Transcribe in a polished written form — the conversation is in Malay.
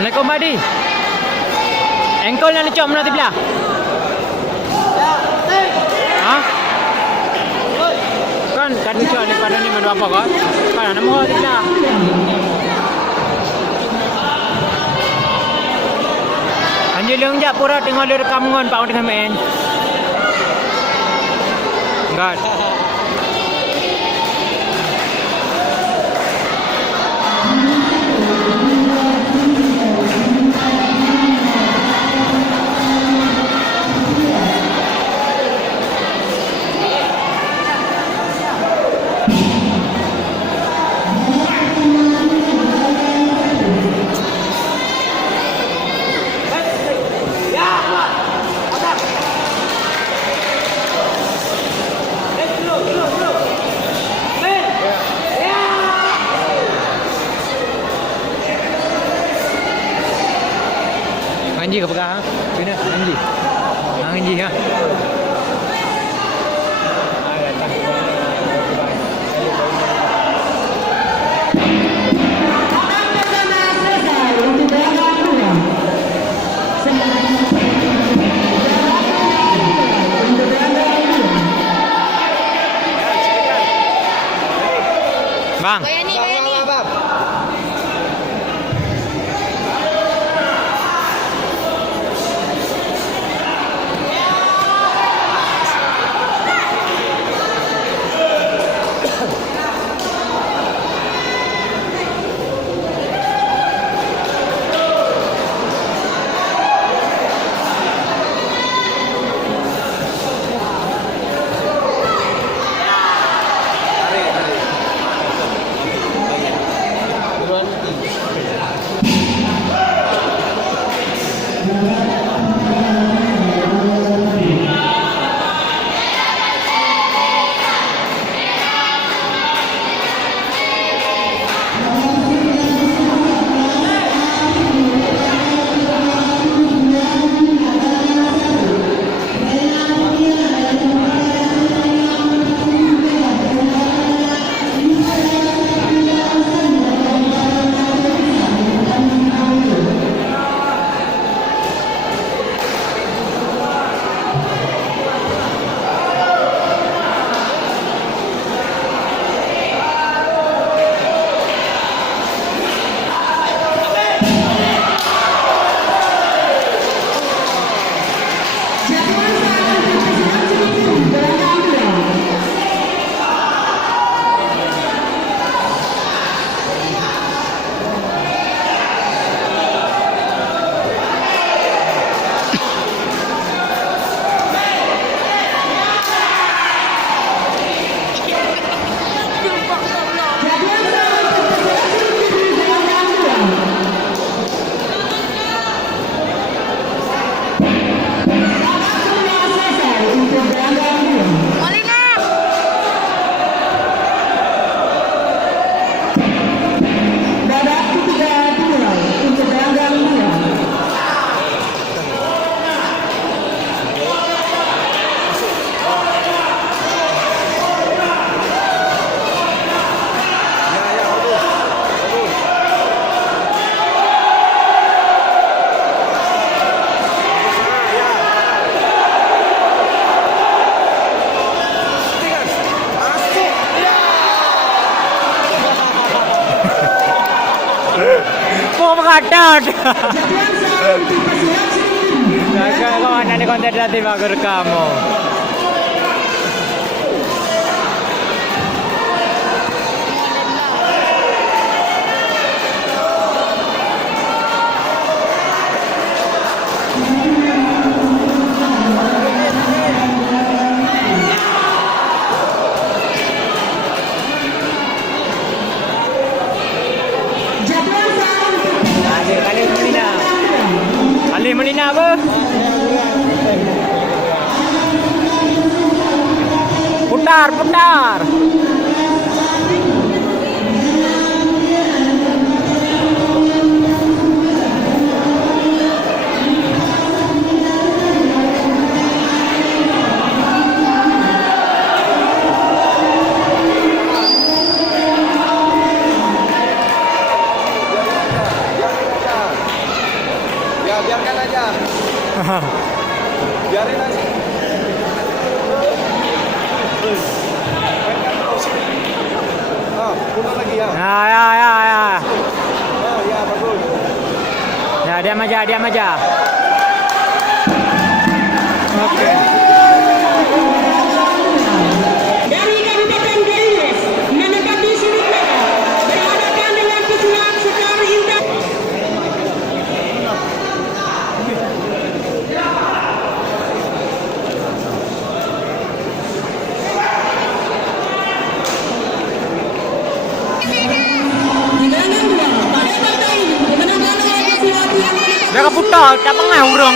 Assalamualaikum Badi. Engkol nak lecok mana tiba? Ha? Kan lecok daripada ni mana apa kau? Kan nama kau tiba. Anjir leung jap pura tengok dia rekam ngon pak dengan main. God. Anji kau pegang ha? Sini Anji. Anji ha. Bang. Mau mengadar. Jaga kau mana ni konten nanti bagus kamu. Alih Melina apa? Putar, putar. Ya. Ya, bagus. Ya, diam aja. Oke. Dari Kabupaten Gaines menempati sudut merah berhadapan dengan pesulap Sekar Intan. Dia keputar, capang urung